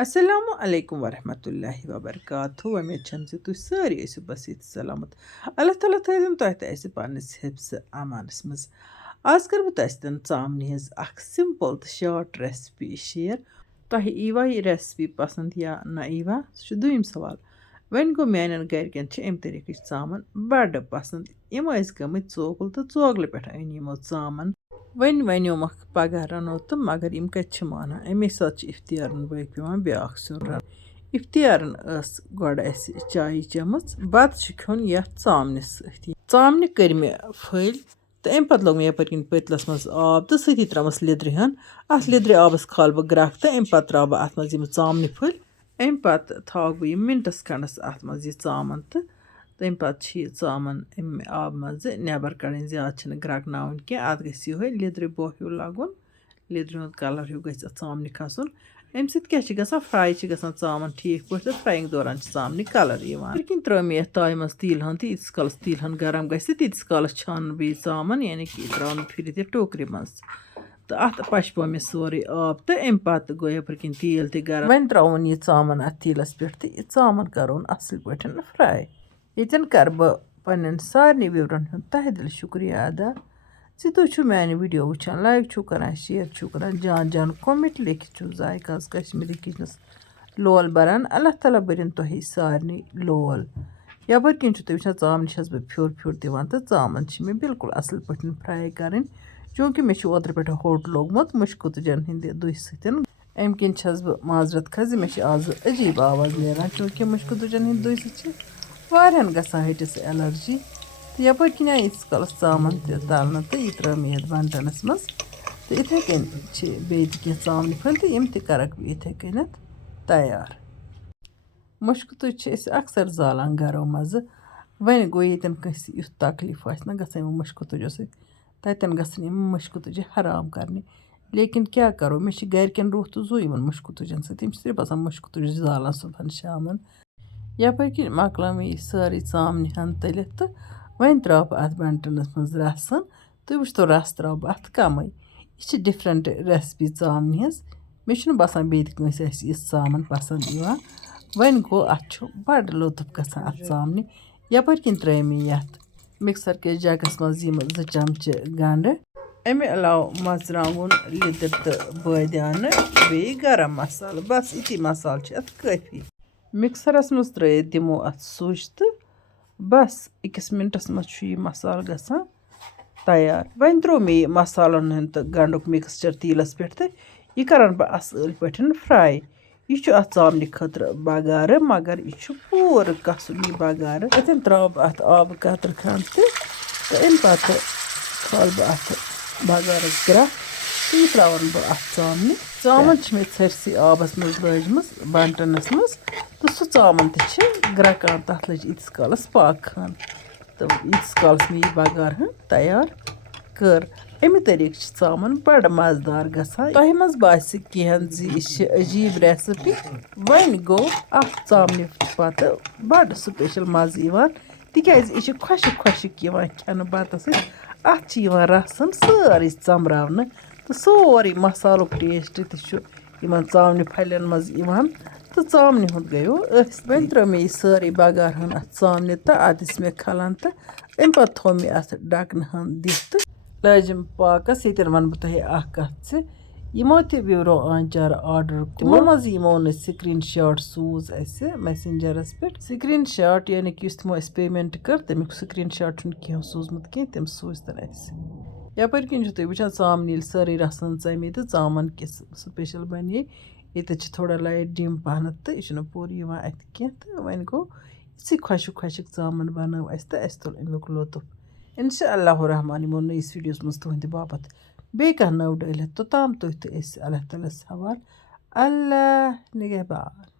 Assalamu alaikum warahmatullahi wabarakatuh. Umeed چھَم زِ تُہۍ سٲری ٲسِو بسیٖت سلامت. اللہ تعالیٰ تھٲیِن تۄہہِ تہِ اَسہِ پنٛنِس حِفظٕ امانَس منٛز. آز کَرٕ بہٕ تۄہہِ سۭتۍ ژامنہِ ہِنٛز اکھ سِمپل تہٕ شاٹ ریسپی شِیر. تۄہہِ ییٖوا یہِ ریسپی پسنٛد یا نہ ییٖوا سُہ چھُ دوٚیِم سوال. وۄنۍ گوٚو میانٮ۪ن گرِکٮ۪ن چھِ اَمہِ طریٖقٕچ ژامن بڑٕ پسنٛد. یِم ٲسۍ گٔمٕتۍ ژوگُل تہٕ ژوگلہٕ پٮ۪ٹھ أنۍ یِمو ژامن. وۄنۍ وَنیومَکھ پگاہ رَنو تہٕ مگر یِم کَتہِ چھِ مانان. اَمے ساتہٕ چھِ اِفتِیارَن بٲگۍ پٮ۪وان بیٛاکھ سیُن رَنُن. اِفتِیارَن ٲس گۄڈٕ اَسہِ چایہِ چٔمٕژ. بَتہٕ چھُ کھیوٚن یَتھ ژامنہِ سۭتۍ. ژامنہِ کٔرۍ مےٚ پھٔلۍ تہٕ اَمہِ پَتہٕ لوگ مےٚ یَپٲرۍ کِنۍ پٔتلَس منٛز آب تہٕ سۭتی ترٛٲومَس لیٚدرِ ہن. اَتھ لیٚدرِ آبَس کھالہٕ بہٕ گرٛٮ۪کھ تہٕ اَمہِ پَتہٕ ترٛاوٕ بہٕ اَتھ منٛز یِم ژامنہِ پھٔلۍ. اَمہِ پَتہٕ تھاوَکھ بہٕ یِم مِنٹَس کھنٛڈَس اَتھ منٛز یہِ ژامَن تہٕ تَمہِ پَتہٕ چھِ یہِ ژامَن اَمہِ آبہٕ منٛزٕ نٮ۪بر کَڑٕنۍ. زیادٕ چھِنہٕ گرٛٮ۪کناوٕنۍ کینٛہہ. اَتھ گژھِ یِہوٚے لیٚدرِ بوہ ہیوٗ لَگُن. لیٚدرِ ہُنٛد کَلَر ہیوٗ گژھِ اَتھ ژامنہِ کھَسُن. اَمہِ سۭتۍ کیٛاہ چھِ گژھان فرٛاے چھِ گژھان ژامَن ٹھیٖک پٲٹھۍ تہٕ فرٛایِنٛگ دوران چھِ ژامنہِ کَلَر یِوان. یِتھ کٔنۍ ترٛٲو مےٚ یَتھ تایہِ منٛز تیٖلہٕ ہن تہٕ ییٖتِس کالَس تیٖلہٕ ہن گرم گژھِ تیٖتِس کالَس چھانہٕ بیٚیہِ ژامَن یعنی کہِ یہِ ترٛاوَن پھِرِتھ یَتھ ٹوکرِ منٛز تہٕ اَتھ پَشپو مےٚ سورُے آب تہٕ اَمہِ پَتہٕ گوٚو یَپٲرۍ کِنۍ تیٖل تہِ گرم. وۄنۍ ترٛاوُن یہِ ژامَن اَتھ تیٖلَس پٮ۪ٹھ تہٕ یہِ ژامَن کَرون اَصٕل پٲٹھۍ فرٛاے. ییٚتٮ۪ن کَرٕ بہٕ پنٛنٮ۪ن سارنٕے وِورَن ہُنٛد تہہِ دِلہِ شُکریہ ادا زِ تُہۍ چھُو میٛانہِ ویٖڈیو وٕچھان. لایک چھُو کَران شِیر چھُو کَران جان جان کومٮ۪نٛٹ لیکھِتھ چھُو ذایقاز کشمیٖری کِچنَس لول بَران. اللہ تعالیٰ بٔرِنۍ تۄہہِ سارنٕے لول. یَپٲرۍ کِنۍ چھُو تُہۍ وٕچھان ژامنہِ چھَس بہٕ پھیُر پھیُر دِوان تہٕ ژامَن چھِ مےٚ بِلکُل اَصٕل پٲٹھۍ فرٛاے کَرٕنۍ. چوٗنٛکہِ مےٚ چھُ اوترٕ پٮ۪ٹھ ہوٚٹ لوگمُت مُشکہٕ تُجَن ہِنٛدِ دُہہِ سۭتۍ. اَمہِ کِنۍ چھَس بہٕ معذرت کھٔ زِ مےٚ چھِ آزٕ عجیٖب آواز نیران چوٗنٛکہِ مُشکہٕ تُجَن ہِنٛدِ دُہہِ سۭتۍ چھِ واریاہَن گژھان ۂٹِس اٮ۪لَرجی. تہٕ یَپٲرۍ کِنۍ آے ییٖتِس کالَس ژامَن تہِ تَلنہٕ تہٕ یہِ ترٛٲو مےٚ یَتھ بَنٹَنَس منٛز تہٕ یِتھَے کٔنۍ چھِ بیٚیہِ تہِ کینٛہہ ژامنہِ پھٔلۍ تہٕ یِم تہِ کَرَکھ بہٕ یِتھَے کٔنٮ۪تھ تیار. مُشکہٕ تُج چھِ أسۍ اَکثر زالان گَرو منٛزٕ. وۄنۍ گوٚو ییٚتٮ۪ن کٲنٛسہِ یُتھ تکلیٖف آسہِ نہ گژھان یِمو مُشکہٕ تُجو سۭتۍ تَتٮ۪ن گژھن یِم مُشکہٕ تُجہِ حرام کَرنہِ. لیکِن کیٛاہ کَرو مےٚ چھِ گَرِکٮ۪ن روح تہٕ زُو یِمَن مُشکہٕ تُجَن سۭتۍ. یِم چھِ صرف آسان مُشکہٕ تُج زالان صُبحن شامَن. یَپٲرۍ کِنۍ مۄکلٲو مےٚ یہِ سٲرٕے ژامنہِ ہن تٔلِتھ تہٕ وۄنۍ ترٛاو بہٕ اَتھ بَنٹَنَس منٛز رَسَن. تُہۍ وٕچھتو رَس ترٛاو بہٕ اَتھ کَمٕے. یہِ چھِ ڈِفرَنٛٹ ریسپی ژامنہِ ہِنٛز. مےٚ چھُنہٕ باسان بیٚیہِ تہِ کٲنٛسہِ آسہِ یِژھ ژامَن پَسنٛد یِوان. وۄنۍ گوٚو اَتھ چھُ بَڑٕ لُطُف گژھان اَتھ ژامنہِ. یَپٲرۍ کِنۍ ترٛٲے مےٚ یَتھ مِکسَر کِس جَگَس منٛز یِم 2 چَمچہٕ گَنٛڈٕ. اَمہِ علاوٕ مَرژٕوانٛگُن لیٚدٕر تہٕ بٲدیانہٕ بیٚیہِ گرم مصالہٕ. بَس یِتی مصالہٕ چھِ اَتھ کٲفی. مِکسَرَس منٛز ترٛٲیِتھ دِمو اَتھ سُچ تہٕ بَس 1 مِنٹَس منٛز چھُ یہِ مصالہٕ گژھان تیار. وۄنۍ ترٛوو مےٚ یہِ مصالَن ہُنٛد تہٕ گَنٛڈُک مِکسچَر تیٖلَس پٮ۪ٹھ تہٕ یہِ کَرَن بہٕ اَصۭل پٲٹھۍ فرٛاے. یہِ چھُ اَتھ ژامنہِ خٲطرٕ بَغارٕ مگر یہِ چھُ پوٗرٕ کَسُن یہِ بَغارٕ. اَتٮ۪ن ترٛاوٕ بہٕ اَتھ آبہٕ قطرٕ کھنٛڈ تہٕ اَمہِ پَتہٕ کھالہٕ بہٕ اَتھ بَغارَس گرٛٮ۪کھ تہٕ یہِ ترٛاوَن بہٕ اَتھ ژامنہِ. ژامَن چھِ مےٚ ژھٔرسٕے آبَس منٛز لٲجمٕژ بَنٹَنَس منٛز تہٕ سُہ ژامَن تہِ چھِ گرٛٮ۪کان. تَتھ لٔج ییٖتِس کالَس پاکہٕ ہن تہٕ ییٖتِس کالَس مےٚ یہِ بَغار ہن تیار کٔر. اَمہِ طریٖقہٕ چھِ ژامَن بَڑٕ مَزٕدار گژھان. تۄہہِ منٛز باسہِ کینٛہہ زِ یہِ چھِ عجیٖب ریسِپی. وۄنۍ گوٚو اَتھ ژامنہِ پَتہٕ بَڑٕ سٕپیشَل مَزٕ یِوان تِکیٛازِ یہِ چھِ خۄشِک خۄشِک یِوان کھٮ۪نہٕ بَتَس سۭتۍ. اَتھ چھِ یِوان رَسَن سٲرٕے ژَمراونہٕ تہٕ سورُے مصالُک ٹیسٹ تہِ چھُ یِمَن ژامنہِ پھَلٮ۪ن منٛز یِوان تہٕ ژامنہِ ہُنٛد گٔیو أسۍ. وۄنۍ ترٛٲو مےٚ یہِ سٲرٕے بَغار ہن اَتھ ژامنہِ تہٕ اَتھ دِژ مےٚ کھَلَن تہٕ اَمہِ پَتہٕ تھوٚو مےٚ اَتھ ڈَکنہٕ ہن دِتھ تہٕ لٲجِم پاکَس. ییٚتٮ۪ن وَنہٕ بہٕ تۄہہِ اَکھ کَتھ زِ یِمو تہِ وِورو آنچار آرڈَر تِمو منٛز یِمو نہٕ سِکریٖن شاٹ سوٗز اَسہِ میسنجَرَس پٮ۪ٹھ. سِکریٖن شاٹ یعنی کہِ یُس تِمو اَسہِ پیمٮ۪نٛٹ کٔر تَمیُک سِکریٖن شاٹ چھُنہٕ کینٛہہ سوٗزمُت کینٛہہ تِم سوٗزتَن اَسہِ. یَپٲرۍ کِنۍ چھُو تُہۍ وٕچھان ژامنہِ ییٚلہِ سٲرٕے رَسَن ژَمے تہٕ ژامَن کِس سٕپیشَل بَنے. ییٚتٮ۪تھ چھِ تھوڑا لایٹ ڈِم پَہنَتھ تہٕ یہِ چھُنہٕ پوٗرٕ یِوان اَتھِ کینٛہہ تہٕ وۄنۍ گوٚو یِژھٕے خۄشِک خۄشِک ژامَن بَنٲو اَسہِ تہٕ اَسہِ تُل اَمیُک لُطُف. اِنشاء اللہُ رحمان یِمو نٔیِس ویٖڈیوَس منٛز تُہٕنٛدِ باپَتھ بیٚیہِ کانٛہہ نٔو ڈٲلِتھ توٚتام تُہۍ تہٕ أسۍ اللہ تعالیٰ ہَس حوالہٕ. اللہ نِگہبان.